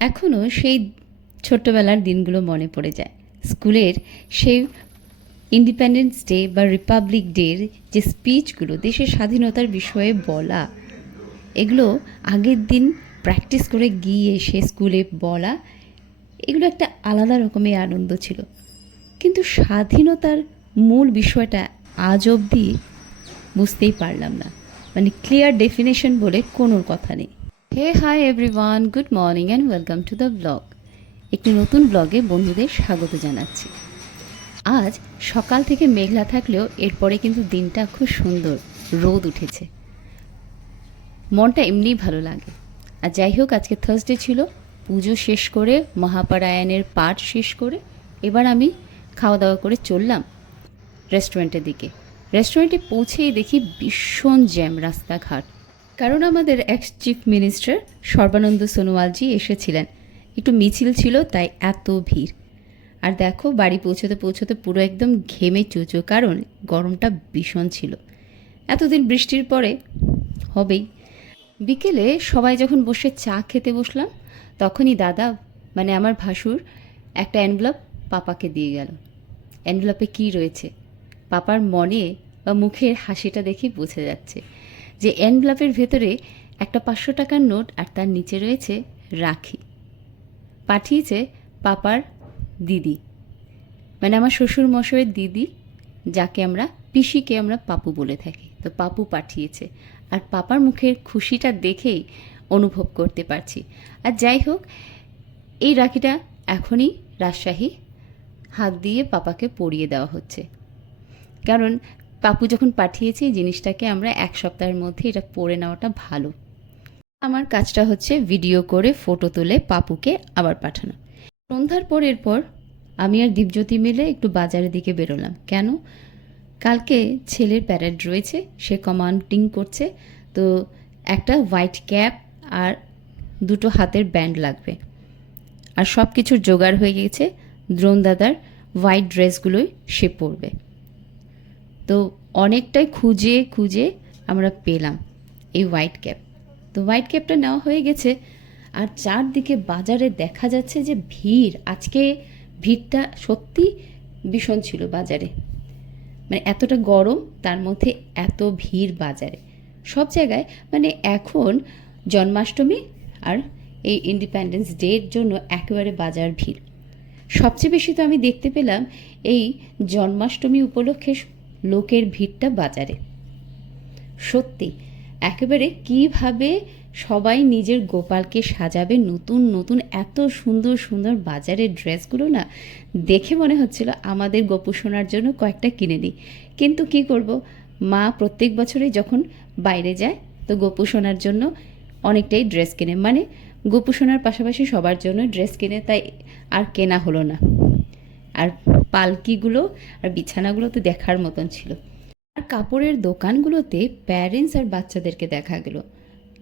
এখনও সেই ছোট্টবেলার দিনগুলো মনে পড়ে যায়। স্কুলের সেই ইন্ডিপেন্ডেন্স ডে বা রিপাবলিক ডের যে স্পিচগুলো দেশের স্বাধীনতার বিষয়ে বলা, এগুলো আগের দিন প্র্যাকটিস করে গিয়ে সে স্কুলে বলা, এগুলো একটা আলাদা রকমের আনন্দ ছিল। কিন্তু স্বাধীনতার মূল বিষয়টা আজ অবধি বুঝতেই পারলাম না। মানে ক্লিয়ার ডেফিনেশন বলে কোনো কথা নেই। Hey hi everyone good morning and welcome to the blog একটি নতুন ব্লগে বন্ধুদের স্বাগত জানাচ্ছি। আজ সকাল থেকে মেঘলা থাকলেও এরপরে কিন্তু দিনটা খুব সুন্দর। রোদ উঠেছে। মনটা এমনিই ভালো লাগে। আর যাই হোক, আজকে থার্সডে ছিল। পুজো শেষ করে, মহাপারায়ণের পাঠ শেষ করে এবার আমি খাওয়া দাওয়া করে চললাম রেস্টুরেন্টের দিকে। রেস্টুরেন্টে পৌঁছেই দেখি ভীষণ জ্যাম রাস্তাঘাট। কারণ আমাদের এক্স চিফ মিনিস্টার সর্বানন্দ সোনোয়ালজি এসেছিলেন। একটু মিছিল ছিল, তাই এত ভিড়। আর দেখো, বাড়ি পৌঁছতে পৌঁছতে পুরো একদম ঘেমে চুচো, কারণ গরমটা ভীষণ ছিল। এতদিন বৃষ্টির পরে হবেই। বিকেলে সবাই যখন বসে চা খেতে বসলাম, তখনই দাদা মানে আমার ভাসুর, একটা এনভেলপ পাপাকে দিয়ে গেল। এনভেলপে কী রয়েছে? পাপার মনে বা মুখের হাসিটা দেখে বোঝা যাচ্ছে। যে এনভেলপের ভেতরে একটা পাঁচশো টাকার নোট আর তার নিচে রয়েছে রাখি। পাঠিয়েছে পাপার দিদি। মানে আমার শ্বশুর মশাইয়ের দিদি, যাকে আমরা, পিসিকে আমরা পাপু বলে থাকি। তো পাপু পাঠিয়েছে। আর পাপার মুখের খুশিটা দেখেই অনুভব করতে পারছি। আর যাই হোক, এই রাখিটা এখনই রাজশাহী হাত দিয়ে পাপাকে পরিয়ে দেওয়া হচ্ছে। কারণ পাপু যখন পাঠিয়েছে জিনিসটাকে আমরা এক সপ্তাহের মধ্যে এটা পরে নেওয়াটা ভালো। আমার কাজটা হচ্ছে ভিডিও করে ফটো তুলে পাপুকে আবার পাঠানো। সন্ধ্যার পর এরপর আমি আর দীপজ্যোতি মিলে একটু বাজারের দিকে বেরোলাম। কেন? কালকে ছেলের প্যারেড রয়েছে, সে কমান্ডিং করছে। তো একটা হোয়াইট ক্যাপ আর দুটো হাতের ব্যান্ড লাগবে। আর সব কিছুর জোগাড় হয়ে গেছে। দ্রোণ দাদার হোয়াইট ড্রেসগুলোই সে পরবে। তো অনেকটাই খুঁজে খুঁজে আমরা পেলাম এই হোয়াইট ক্যাপ তো হোয়াইট ক্যাপটা নেওয়া হয়ে গেছে আর চারদিকে বাজারে দেখা যাচ্ছে যে ভিড়, আজকে ভিড়টা সত্যি ভীষণ ছিল বাজারে। মানে এতটা গরম, তার মধ্যে এত ভিড় বাজারে। সব জায়গায় মানে এখন জন্মাষ্টমী আর এই ইন্ডিপেন্ডেন্স ডের জন্য একেবারে বাজার ভিড়। সবচেয়ে বেশি তো আমি দেখতে পেলাম এই জন্মাষ্টমী উপলক্ষে লোকের ভিড়টা বাজারে। সত্যি, একেবারে কীভাবে সবাই নিজের গোপালকে সাজাবে নতুন নতুন, এত সুন্দর সুন্দর বাজারের ড্রেসগুলো না, দেখে মনে হচ্ছিল আমাদের গোপু জন্য কয়েকটা কিনে নিই কিন্তু কি করব? মা প্রত্যেক বছরই যখন বাইরে যায়, তো গোপু জন্য অনেকটাই ড্রেস কিনে। মানে গোপু পাশাপাশি সবার জন্য ড্রেস কিনে, তাই আর কেনা হলো না। আর পালকিগুলো আর বিছানাগুলো তো দেখার মতন ছিল। আর কাপড়ের দোকানগুলোতে প্যারেন্টস আর বাচ্চাদেরকে দেখা গেল।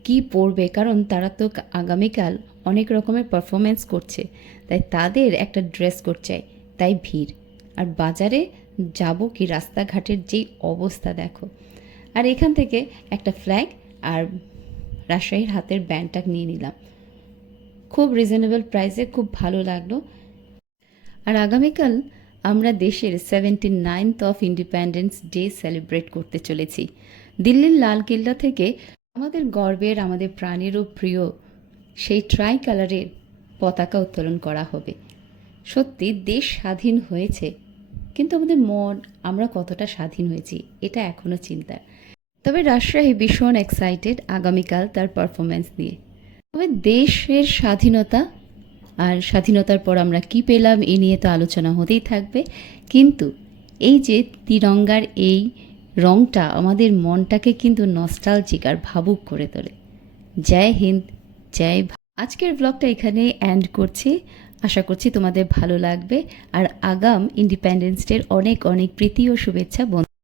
কি পরবে কারণ তারা তো আগামীকাল অনেক রকমের পারফরমেন্স করছে। তাই তাদের একটা ড্রেস কোড চাই, তাই ভিড়। আর বাজারে যাব কি রাস্তাঘাটের যেই অবস্থা দেখো। আর এখান থেকে একটা ফ্ল্যাগ আর রাজশাহীর হাতের ব্যান্ডটা নিয়ে নিলাম। খুব রিজনেবল প্রাইসে খুব ভালো লাগল। আর আগামীকাল আমরা দেশের seventy ninth of independence day celebrate করতে চলেছি। দিল্লির লালকেল্লা থেকে আমাদের গর্বের, আমাদের প্রাণেরও প্রিয় সেই ট্রাই কালারের পতাকা উত্তোলন করা হবে। সত্যি, দেশ স্বাধীন হয়েছে, কিন্তু আমাদের মন, আমরা কতটা স্বাধীন হয়েছি, এটা এখনও চিন্তার তবে রাজশাহী ভীষণ এক্সাইটেড আগামীকাল তার পারফরমেন্স নিয়ে। তবে দেশের স্বাধীনতা আর স্বাধীনতার পর আমরা কি পেলাম এ নিয়ে তো আলোচনা হতেই থাকবে। কিন্তু এই যে তিরঙ্গার এই রংটা আমাদের মনটাকে কিন্তু নস্টালজিক আর ভাবুক করে তোলে। জয় হিন্দ, জয় আজকের ব্লগটা এখানে এন্ড করছি। আশা করছি তোমাদের ভালো লাগবে। আর আগাম ইন্ডিপেন্ডেন্স ডের অনেক অনেক প্রীতি ও শুভেচ্ছা বন্ধু